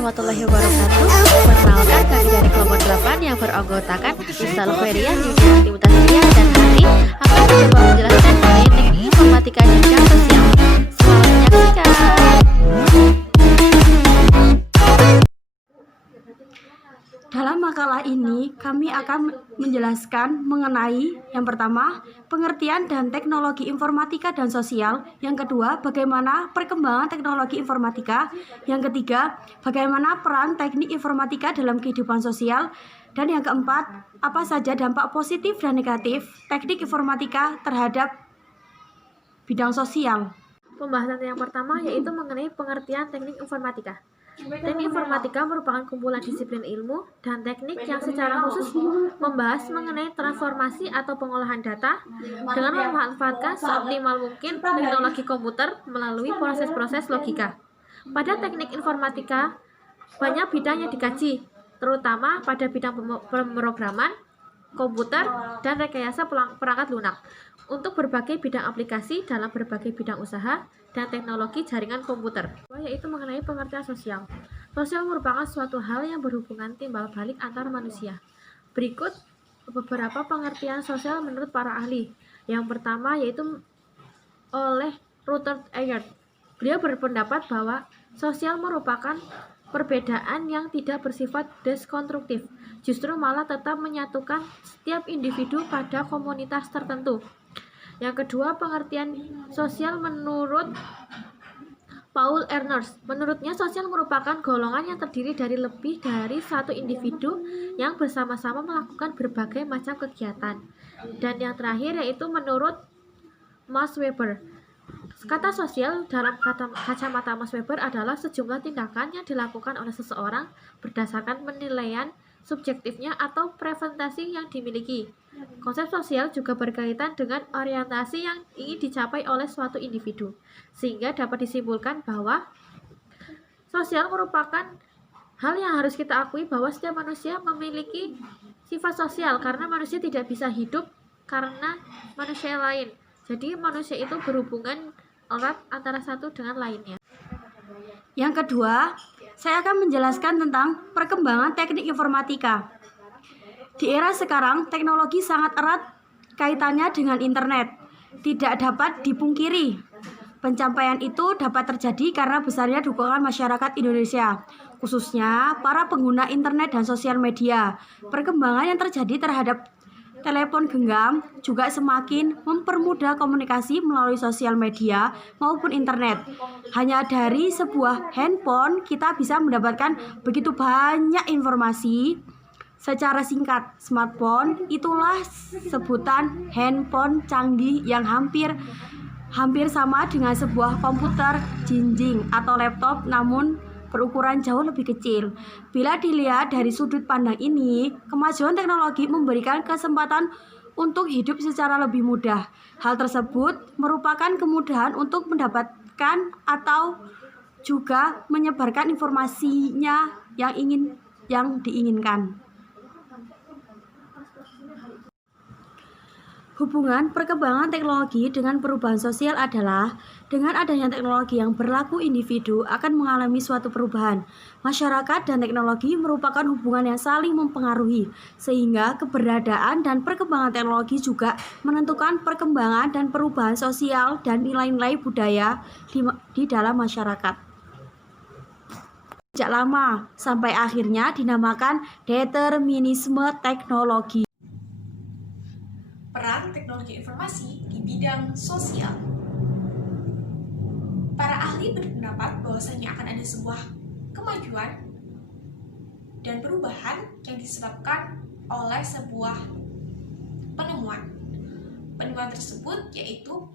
warahmatullahi wabarakatuh. Perkenalkan, kami dari kelompok 8 yang beranggotakan Isa Luferian, Yudhya Timutasia, dan Hari akan mencoba menjelaskan mengenai teknik informatika di bidang sosial. Selamat menyaksikan. Dalam makalah ini, kami akan menjelaskan mengenai yang pertama, pengertian dan teknologi informatika dan sosial. Yang kedua, bagaimana perkembangan teknologi informatika. Yang ketiga, bagaimana peran teknik informatika dalam kehidupan sosial. Dan yang keempat, apa saja dampak positif dan negatif teknik informatika terhadap bidang sosial. Pembahasan yang pertama yaitu mengenai pengertian teknik informatika. Teknik informatika merupakan kumpulan disiplin ilmu dan teknik yang secara khusus membahas mengenai transformasi atau pengolahan data dengan memanfaatkan seoptimal mungkin teknologi komputer melalui proses-proses logika. Pada teknik informatika, banyak bidang yang dikaji, terutama pada bidang pemrograman, komputer, dan rekayasa perangkat lunak untuk berbagai bidang aplikasi dalam berbagai bidang usaha dan teknologi jaringan komputer, yaitu mengenai pengertian sosial. Sosial merupakan suatu hal yang berhubungan timbal balik antar manusia. Berikut beberapa pengertian sosial menurut para ahli. Yang pertama yaitu oleh Rutherford Ayard. Beliau berpendapat bahwa sosial merupakan perbedaan yang tidak bersifat deskonstruktif, justru malah tetap menyatukan setiap individu pada komunitas tertentu. Yang kedua, pengertian sosial menurut Paul Ernst. Menurutnya, sosial merupakan golongan yang terdiri dari lebih dari satu individu yang bersama-sama melakukan berbagai macam kegiatan. Dan yang terakhir yaitu menurut Max Weber. Kata sosial dalam kacamata Max Weber adalah sejumlah tindakan yang dilakukan oleh seseorang berdasarkan penilaian subjektifnya atau preferensi yang dimiliki. Konsep sosial juga berkaitan dengan orientasi yang ingin dicapai oleh suatu individu, sehingga dapat disimpulkan bahwa sosial merupakan hal yang harus kita akui bahwa setiap manusia memiliki sifat sosial karena manusia tidak bisa hidup karena manusia lain. Jadi manusia itu berhubungan erat antara satu dengan lainnya. Yang kedua, saya akan menjelaskan tentang perkembangan teknik informatika. Di era sekarang, teknologi sangat erat kaitannya dengan internet. Tidak dapat dipungkiri. Pencapaian itu dapat terjadi karena besarnya dukungan masyarakat Indonesia, khususnya para pengguna internet dan sosial media. Perkembangan yang terjadi terhadap telepon genggam juga semakin mempermudah komunikasi melalui sosial media maupun internet. Hanya dari sebuah handphone kita bisa mendapatkan begitu banyak informasi secara singkat. Smartphone itulah sebutan handphone canggih yang hampir sama dengan sebuah komputer jinjing atau laptop, namun berukuran jauh lebih kecil. Bila dilihat dari sudut pandang ini, kemajuan teknologi memberikan kesempatan untuk hidup secara lebih mudah. Hal tersebut merupakan kemudahan untuk mendapatkan atau juga menyebarkan informasinya yang diinginkan. Hubungan perkembangan teknologi dengan perubahan sosial adalah dengan adanya teknologi yang berlaku individu akan mengalami suatu perubahan. Masyarakat dan teknologi merupakan hubungan yang saling mempengaruhi, sehingga keberadaan dan perkembangan teknologi juga menentukan perkembangan dan perubahan sosial dan nilai-nilai budaya di dalam masyarakat. Sejak lama sampai akhirnya dinamakan determinisme teknologi. Peran teknologi informasi di bidang sosial. Para ahli berpendapat bahwasanya akan ada sebuah kemajuan dan perubahan yang disebabkan oleh sebuah penemuan. Penemuan tersebut yaitu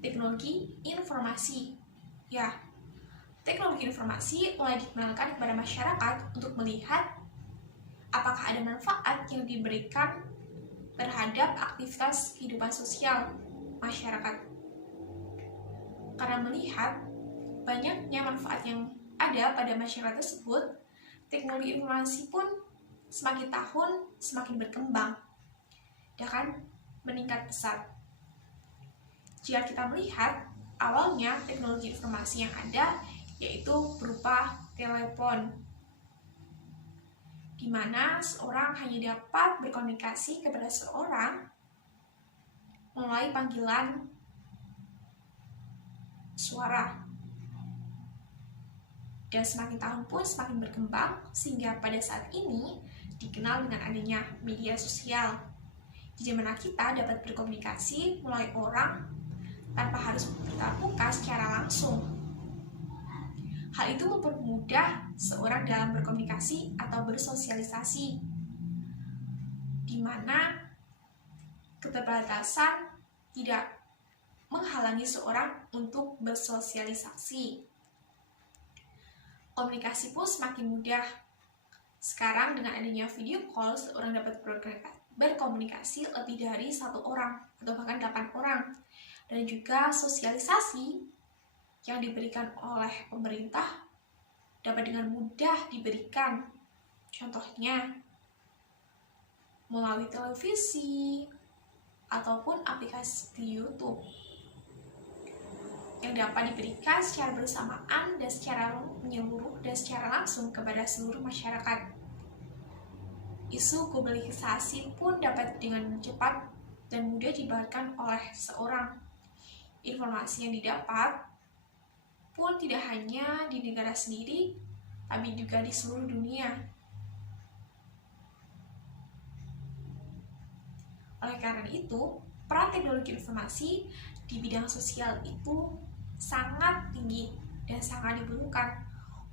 teknologi informasi. Ya, teknologi informasi mulai dikenalkan kepada masyarakat untuk melihat apakah ada manfaat yang diberikan terhadap aktivitas kehidupan sosial masyarakat. Karena melihat banyaknya manfaat yang ada pada masyarakat tersebut, teknologi informasi pun semakin tahun semakin berkembang dan meningkat pesat. Jika kita melihat, awalnya teknologi informasi yang ada yaitu berupa telepon di mana seorang hanya dapat berkomunikasi kepada seorang melalui panggilan suara. Dan semakin tahun pun semakin berkembang, sehingga pada saat ini dikenal dengan adanya media sosial, di mana kita dapat berkomunikasi melalui orang tanpa harus bertatap muka secara langsung. Hal itu mempermudah seorang dalam berkomunikasi atau bersosialisasi, di mana keterbatasan tidak menghalangi seorang untuk bersosialisasi. Komunikasi pun semakin mudah. Sekarang dengan adanya video call, seorang dapat berkomunikasi lebih dari 1 orang atau bahkan 8 orang. Dan juga sosialisasi yang diberikan oleh pemerintah dapat dengan mudah diberikan. Contohnya melalui televisi ataupun aplikasi di YouTube yang dapat diberikan secara bersamaan dan secara menyeluruh dan secara langsung kepada seluruh masyarakat. Isu globalisasi pun dapat dengan cepat dan mudah dibagikan oleh seorang. Informasi yang didapat pun tidak hanya di negara sendiri, tapi juga di seluruh dunia. Oleh karena itu, peran teknologi informasi di bidang sosial itu sangat tinggi dan sangat diperlukan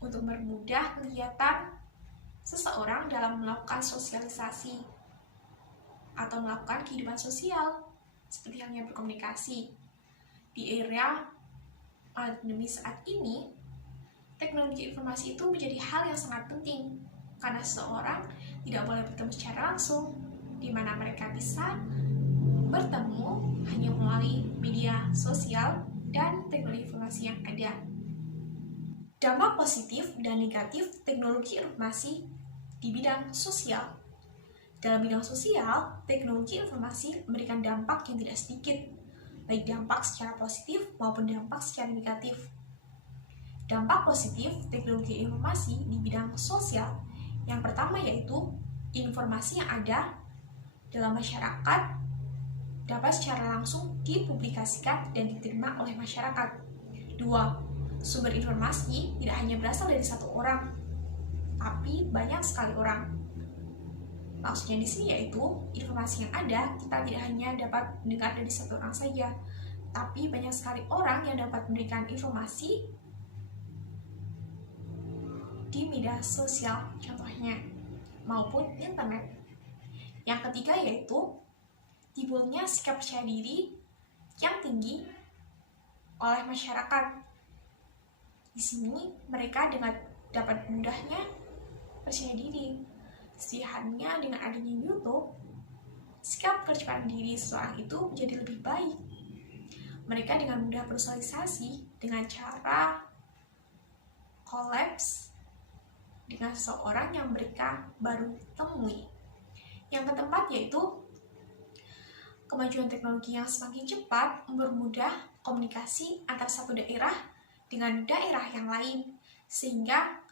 untuk mempermudah kegiatan seseorang dalam melakukan sosialisasi atau melakukan kehidupan sosial seperti halnya berkomunikasi. Di era pandemi saat ini, teknologi informasi itu menjadi hal yang sangat penting karena seseorang tidak boleh bertemu secara langsung, di mana mereka bisa bertemu hanya melalui media sosial dan teknologi informasi yang ada. Dampak positif dan negatif teknologi informasi di bidang sosial. Dalam bidang sosial, teknologi informasi memberikan dampak yang tidak sedikit, baik dampak secara positif maupun dampak secara negatif. Dampak positif teknologi informasi di bidang sosial yang pertama yaitu informasi yang ada dalam masyarakat dapat secara langsung dipublikasikan dan diterima oleh masyarakat. 2. Sumber informasi tidak hanya berasal dari 1 orang, tapi banyak sekali orang. Maksudnya di sini yaitu informasi yang ada kita tidak hanya dapat mendengar dari 1 orang saja, tapi banyak sekali orang yang dapat memberikan informasi di media sosial contohnya maupun internet. Yang ketiga yaitu timbulnya sikap percaya diri yang tinggi oleh masyarakat. Di sini mereka dengan dapat mudahnya percaya diri. Setidaknya dengan adanya YouTube, sikap percaya diri seseorang itu menjadi lebih baik. Mereka dengan mudah bersosialisasi dengan cara kolaps dengan seseorang yang mereka baru temui. Yang keempat yaitu kemajuan teknologi yang semakin cepat mempermudah komunikasi antar satu daerah dengan daerah yang lain, sehingga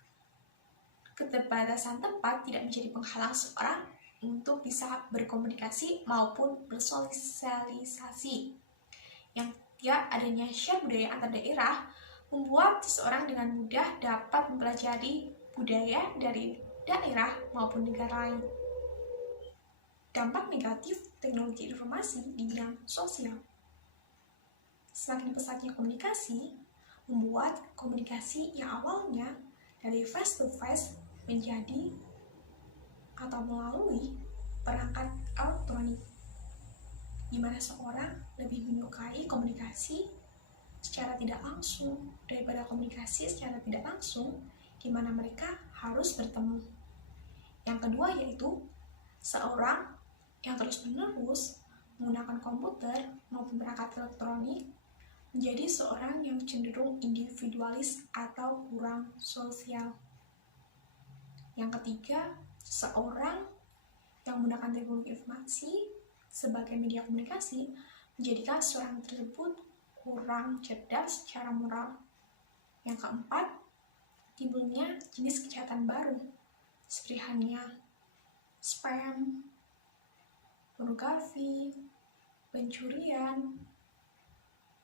keterbatasan tempat tidak menjadi penghalang seorang untuk bisa berkomunikasi maupun bersosialisasi. Yang ketiga, adanya share budaya antar daerah membuat seseorang dengan mudah dapat mempelajari budaya dari daerah maupun negara lain. Dampak negatif teknologi informasi di bidang sosial. Semakin pesatnya komunikasi, membuat komunikasi yang awalnya dari face to face menjadi atau melalui perangkat elektronik, di mana seorang lebih menyukai komunikasi secara tidak langsung daripada komunikasi secara tidak langsung, di mana mereka harus bertemu. Yang kedua yaitu seorang yang terus-menerus menggunakan komputer maupun perangkat elektronik menjadi seorang yang cenderung individualis atau kurang sosial. Yang ketiga, seorang yang menggunakan teknologi informasi sebagai media komunikasi menjadikan seorang tersebut kurang cerdas secara moral. Yang keempat, timbulnya jenis kejahatan baru seperti halnya spam, pornografi, pencurian,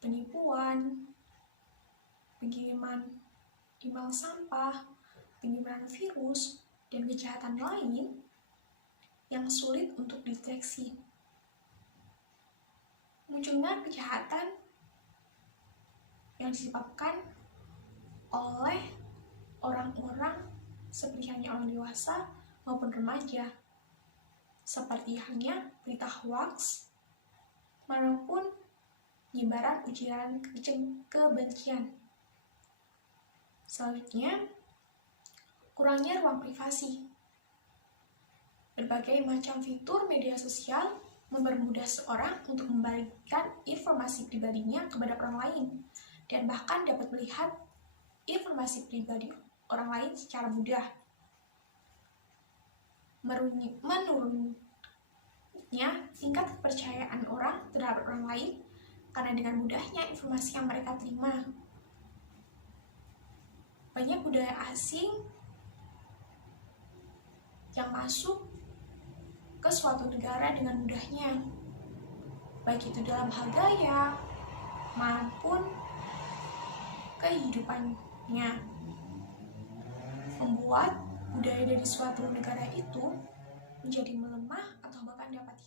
penipuan, pengiriman email sampah, penyebaran virus, dan kejahatan lain yang sulit untuk dideteksi. Munculnya kejahatan yang disebabkan oleh orang-orang seperti hanya orang dewasa maupun remaja, seperti halnya berita hoax maupun penyebaran ujaran kebencian. Selanjutnya, kurangnya ruang privasi. Berbagai macam fitur media sosial mempermudah seorang untuk membagikan informasi pribadinya kepada orang lain dan bahkan dapat melihat informasi pribadi orang lain secara mudah. Menurunnya tingkat kepercayaan orang terhadap orang lain karena dengan mudahnya informasi yang mereka terima. Banyak budaya asing yang masuk ke suatu negara dengan mudahnya, baik itu dalam hal gaya maupun kehidupannya, membuat budaya dari suatu negara itu menjadi melemah atau bahkan dapat